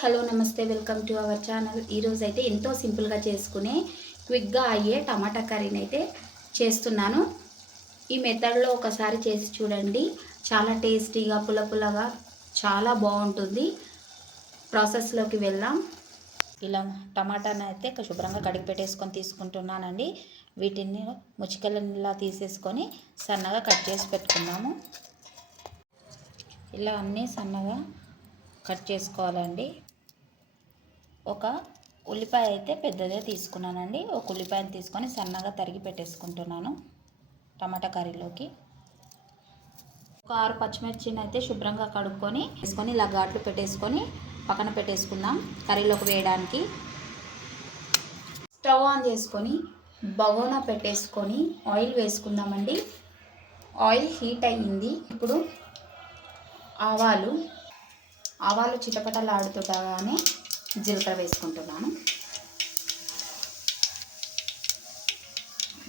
Hello నమస్తే welcome to our channel. ఈరోజు అయితే ఎంతో సింపుల్గా చేసుకునే క్విక్గా అయ్యే టమాటా కర్రీని అయితే చేస్తున్నాను. ఈ మెథడ్లో ఒకసారి చేసి చూడండి. చాలా టేస్టీగా పుల్లగా చాలా బాగుంటుంది. ప్రాసెస్లోకి వెళ్దాం. ఇలా టమాటాను అయితే శుభ్రంగా కడిగి పెట్టేసుకొని తీసుకుంటున్నానండి. వీటిని ముచ్చికలలా తీసేసుకొని సన్నగా కట్ చేసి పెట్టుకున్నాము. ఇలా అన్నీ సన్నగా కట్ చేసుకోవాలండి. ఒక ఉల్లిపాయ అయితే పెద్దదే తీసుకున్నానండి. ఒక ఉల్లిపాయను తీసుకొని సన్నగా తరిగి పెట్టేసుకుంటున్నాను టమాటా కర్రీలోకి. ఒక 6 పచ్చిమిర్చిని అయితే శుభ్రంగా కడుక్కొని వేసుకొని ఇలా ఘాట్లు పెట్టేసుకొని పక్కన పెట్టేసుకుందాం కర్రీలోకి వేయడానికి. స్టవ్ ఆన్ చేసుకొని బగోనా పెట్టేసుకొని ఆయిల్ వేసుకుందామండి. ఆయిల్ హీట్ అయ్యింది. ఇప్పుడు ఆవాలు చిటపటలాడుతుండగానే జీలకర్ర వేసుకుంటున్నాను.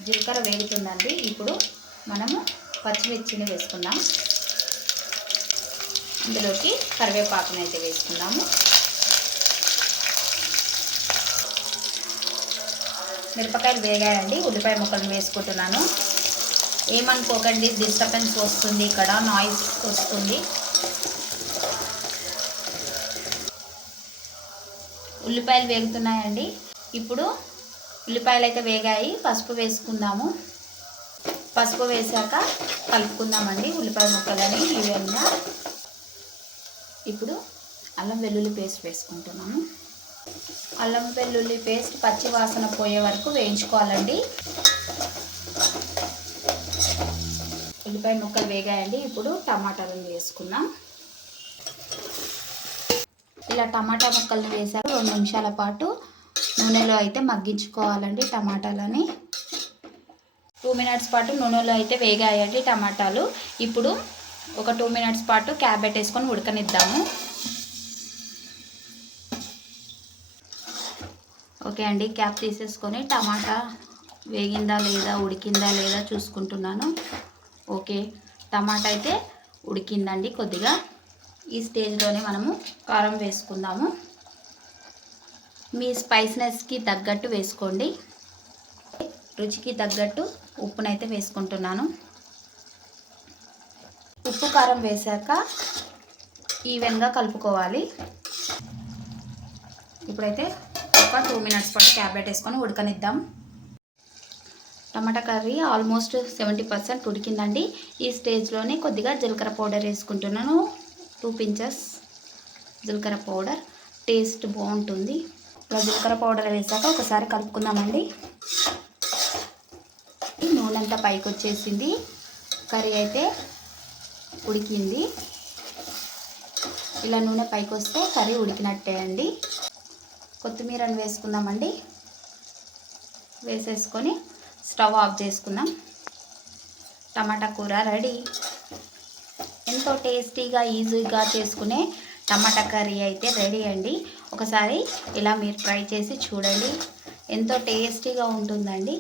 జీలకర్ర వేగుతుందండి. ఇప్పుడు మనము పచ్చిమిర్చిని వేసుకుందాం. అందులోకి కరివేపాకుని అయితే వేసుకుందాము. మిరపకాయలు వేగాయండి. ఉల్లిపాయ ముక్కలను వేసుకుంటున్నాను. ఏమనుకోకండి, డిస్టర్బెన్స్ వస్తుంది, ఇక్కడ నాయిస్ వస్తుంది. ఉల్లిపాయలు వేగుతున్నాయండి. ఇప్పుడు ఉల్లిపాయలు అయితే వేగాయి. పసుపు వేసుకుందాము. పసుపు వేసాక కలుపుకుందామండి ఉల్లిపాయ ముక్కలని ఈవెన్గా. ఇప్పుడు అల్లం వెల్లుల్లి పేస్ట్ వేసుకుంటున్నాము. అల్లం వెల్లుల్లి పేస్ట్ పచ్చి వాసన పోయే వరకు వేయించుకోవాలండి. ఉల్లిపాయ ముక్కలు వేగాయండి. ఇప్పుడు టమాటాలను వేసుకుందాం. ఇలా టమాటా ముక్కల్ని వేసాక 2 నిమిషాల పాటు నూనెలో అయితే మగ్గించుకోవాలండి టమాటాలని. 2 మినిట్స్ పాటు నూనెలో అయితే వేగాయండి టమాటాలు. ఇప్పుడు ఒక 2 మినిట్స్ పాటు క్యాప్ పెట్టేసుకొని ఉడకనిద్దాము. ఓకే అండి, క్యాప్ తీసేసుకొని టమాటా వేగిందా లేదా ఉడికిందా లేదా చూసుకుంటున్నాను. ఓకే, టమాటా అయితే ఉడికిందండి కొద్దిగా. ఈ స్టేజ్లోనే మనము కారం వేసుకుందాము. మీ స్పైస్నెస్కి తగ్గట్టు వేసుకోండి. రుచికి తగ్గట్టు ఉప్పునైతే వేసుకుంటున్నాను. ఉప్పు కారం వేసాక ఈవెన్గా కలుపుకోవాలి. ఇప్పుడైతే ఒక 2 మినిట్స్ పాటు క్యాప్ పెట్టేసుకొని ఉడకనిద్దాం. టమాటా కర్రీ ఆల్మోస్ట్ 70% ఉడికిందండి. ఈ స్టేజ్లోనే కొద్దిగా జీలకర్ర పౌడర్ వేసుకుంటున్నాను. 2 పించెస్ జీలకర్ర పౌడర్, టేస్ట్ బాగుంటుంది. ఇలా జీలకర్ర పౌడర్ వేసాక ఒకసారి కలుపుకుందామండి. నూనె అంతా పైకి వచ్చేసింది. కర్రీ అయితే ఉడికింది. ఇలా నూనె పైకి వస్తే కర్రీ ఉడికినట్టే అండి. కొత్తిమీరను వేసుకుందామండి. వేసేసుకొని స్టవ్ ఆఫ్ చేసుకుందాం. టమాటా కూర రెడీ. ఎంతో టేస్టీగా ఈజీగా చేసుకునే టమాటా కర్రీ అయితే రెడీ అండి. ఒకసారి ఇలా మీరు ట్రై చేసి చూడండి. ఎంతో టేస్టీగా ఉంటుందండి.